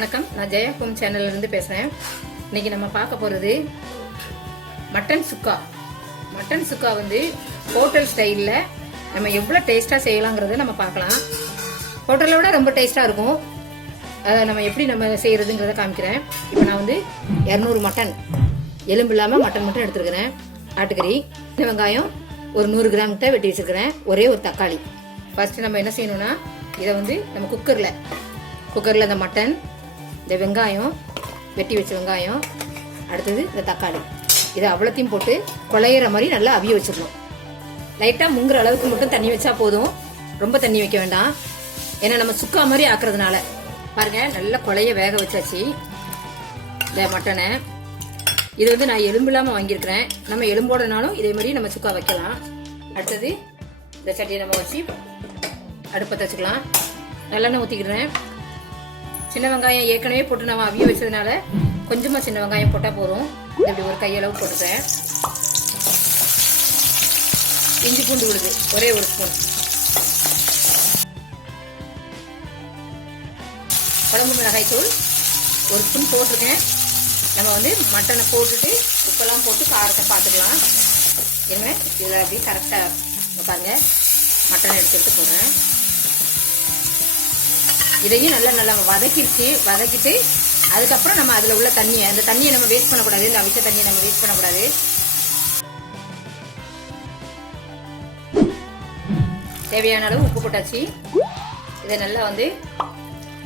வணக்கம், நான் ஜெயா ஹோம் சேனல்ல இருந்து பேசுறேன். இன்னைக்கு நம்ம பார்க்க போறது மட்டன் சுக்கா. மட்டன் சுக்கா வந்து ஹோட்டல் ஸ்டைல்ல நம்ம எவ்வளவு டேஸ்டா செய்யலாங்கிறத நம்ம பார்க்கலாம். ஹோட்டலை விட ரொம்ப டேஸ்டா இருக்கும். அதை நம்ம எப்படி நம்ம செய்யறதுங்கிறத காமிக்கிறேன். இப்போ நான் வந்து 200 மட்டன், எலும்பு இல்லாம மட்டன் மட்டும் எடுத்துருக்கிறேன். ஆட்டுக்கறி, வெங்காயம் ஒரு 100 கிராம் கிட்ட வெட்டி வச்சிருக்கிறேன். ஒரே ஒரு தக்காளி. ஃபர்ஸ்ட் நம்ம என்ன செய்யணும்னா, இதை வந்து நம்ம குக்கர்ல இந்த மட்டன், இந்த வெங்காயம், வெட்டி வச்ச வெங்காயம், அடுத்தது இந்த தக்காளி, இதை அவ்வளோத்தையும் போட்டு குழையிற மாதிரி நல்லா அவிய வச்சிடணும். லைட்டாக முங்குற அளவுக்கு மட்டும் தண்ணி வச்சா போதும், ரொம்ப தண்ணி வைக்க வேண்டாம். ஏன்னா நம்ம சுக்கா மாதிரி ஆக்குறதுனால. பாருங்க, நல்லா குழைய வேக வச்சாச்சு இந்த மட்டனை. இது வந்து நான் எலும்பு இல்லாமல் வாங்கியிருக்கிறேன். நம்ம எலும்போடனாலும் இதே மாதிரி நம்ம சுக்கா வைக்கலாம். அடுத்தது இந்த சட்டியை நம்ம வச்சு அடுப்பத்தை வச்சுக்கலாம். நல்லெண்ணெய் ஊற்றிக்கிறேன். சின்ன வெங்காயம் ஏற்கனவே போட்டு நம்ம அவிய வச்சதுனால கொஞ்சமாக சின்ன வெங்காயம் போட்டால் போதும். இப்படி ஒரு கையளவு போட்டுக்கிறேன். இஞ்சி பூண்டு விழுது ஒரே ஒரு ஸ்பூன். குழம்பு மிளகாய் தூள் ஒரு ஸ்பூன் போட்டிருக்கேன். நம்ம வந்து மட்டனை போட்டுட்டு உப்பெல்லாம் போட்டு காரத்தை பார்த்துக்கலாம். இனிமே இதில் அப்படி கரெக்டாக பாருங்க, மட்டன் எடுத்து போடுறேன். இதையும் நல்லா வதக்கிட்டு அதுக்கப்புறம் நம்ம அதில் உள்ள தண்ணியை, அந்த தண்ணியை நம்ம வேஸ்ட் பண்ணக்கூடாது. இந்த அவிச்ச தண்ணியை நம்ம வேஸ்ட் பண்ணக்கூடாது. தேவையான அளவு உப்பு போட்டாச்சு. இதை நல்லா வந்து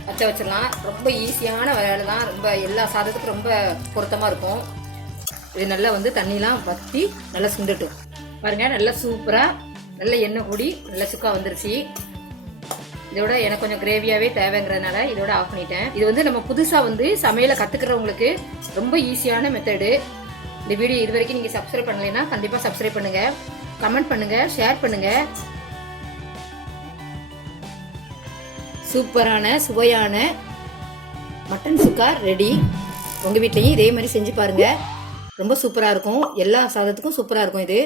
வச்சிடலாம். ரொம்ப ஈஸியான வேலை தான். ரொம்ப எல்லா சாதத்துக்கும் ரொம்ப பொருத்தமாக இருக்கும். இது நல்லா வந்து தண்ணிலாம் வற்றி நல்லா சுண்டட்டும். பாருங்க, நல்லா சூப்பராக நல்ல எண்ணெய் கூடி நல்ல சுக்கா வந்துருச்சு. இதோட எனக்கு கொஞ்சம் கிரேவியாவே தேவைங்கிறதுனால இதோட ஆஃப் பண்ணிட்டேன். இது வந்து நம்ம புதுசா வந்து சமையலை கத்துக்கிறவங்களுக்கு ரொம்ப ஈஸியான மெத்தடு. இந்த வீடியோ இது வரைக்கும் நீங்க சப்ஸ்கிரைப் பண்ணலைன்னா கண்டிப்பா சப்ஸ்கிரைப் பண்ணுங்க, கமெண்ட் பண்ணுங்க, ஷேர் பண்ணுங்க. சூப்பரான சுவையான மட்டன் சுக்கா ரெடி. உங்க வீட்லயும் இதே மாதிரி செஞ்சு பாருங்க. ரொம்ப சூப்பரா இருக்கும். எல்லா சாதத்துக்கும் சூப்பரா இருக்கும் இது.